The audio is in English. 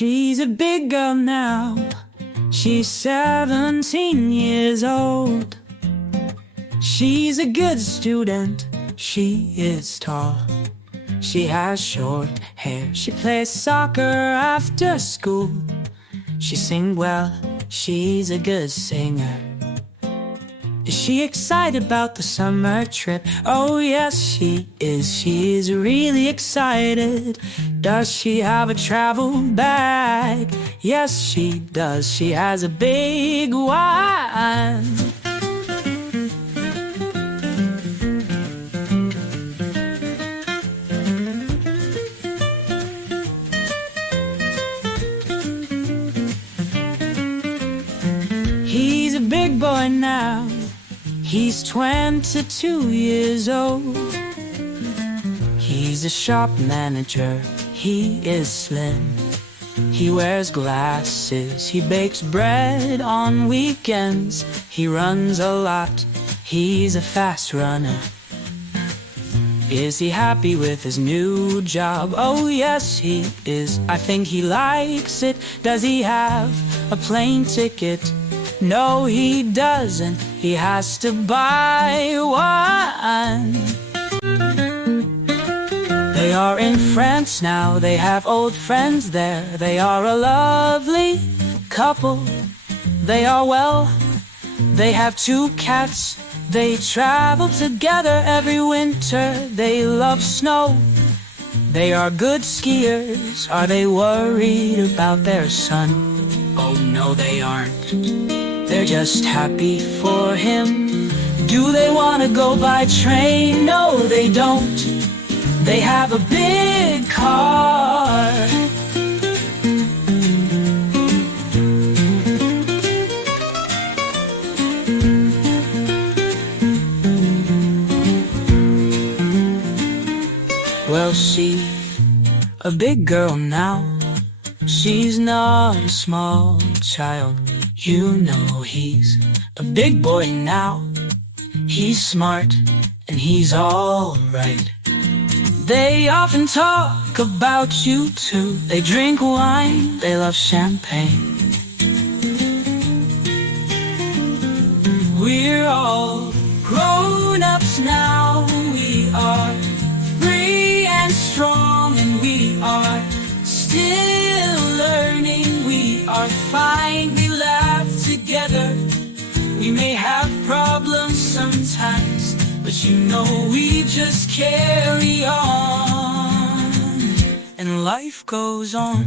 She's a big girl now. She's 17 years old. She's a good student. She is tall. She has short hair. She plays soccer after school. She sings well. She's a good singer. Is she excited about the summer trip? Oh yes, she is. She's really excited. Does she have a travel bag? Yes, she does. She has a big one. He's a big boy now. He's 22 years old. He's a shop manager. He is slim. He wears glasses. He bakes bread on weekends. He runs a lot. He's a fast runner. Is he happy with his new job? Oh yes, he is. I think he likes it. Does he have a plane ticket? No, he doesn't. He has to buy one. They are in France now. They have old friends there. They are a lovely couple. They are well. They have 2 cats. They travel together every winter. They love snow. They are good skiers. Are they worried about their son? Oh no, they aren't. They're just happy for him. Do they want to go by train? No, they don't. They have a big car. Well, she's a big girl now. She's not a small child. You know he's a big boy now. He's smart and he's alright. They often talk about you too. They drink wine, they love champagne. We're all grown-ups now. We are free and strong, and we are still learning. We are fine, we laugh together. We may have problems sometimes, but you know we just carry on, and life goes on.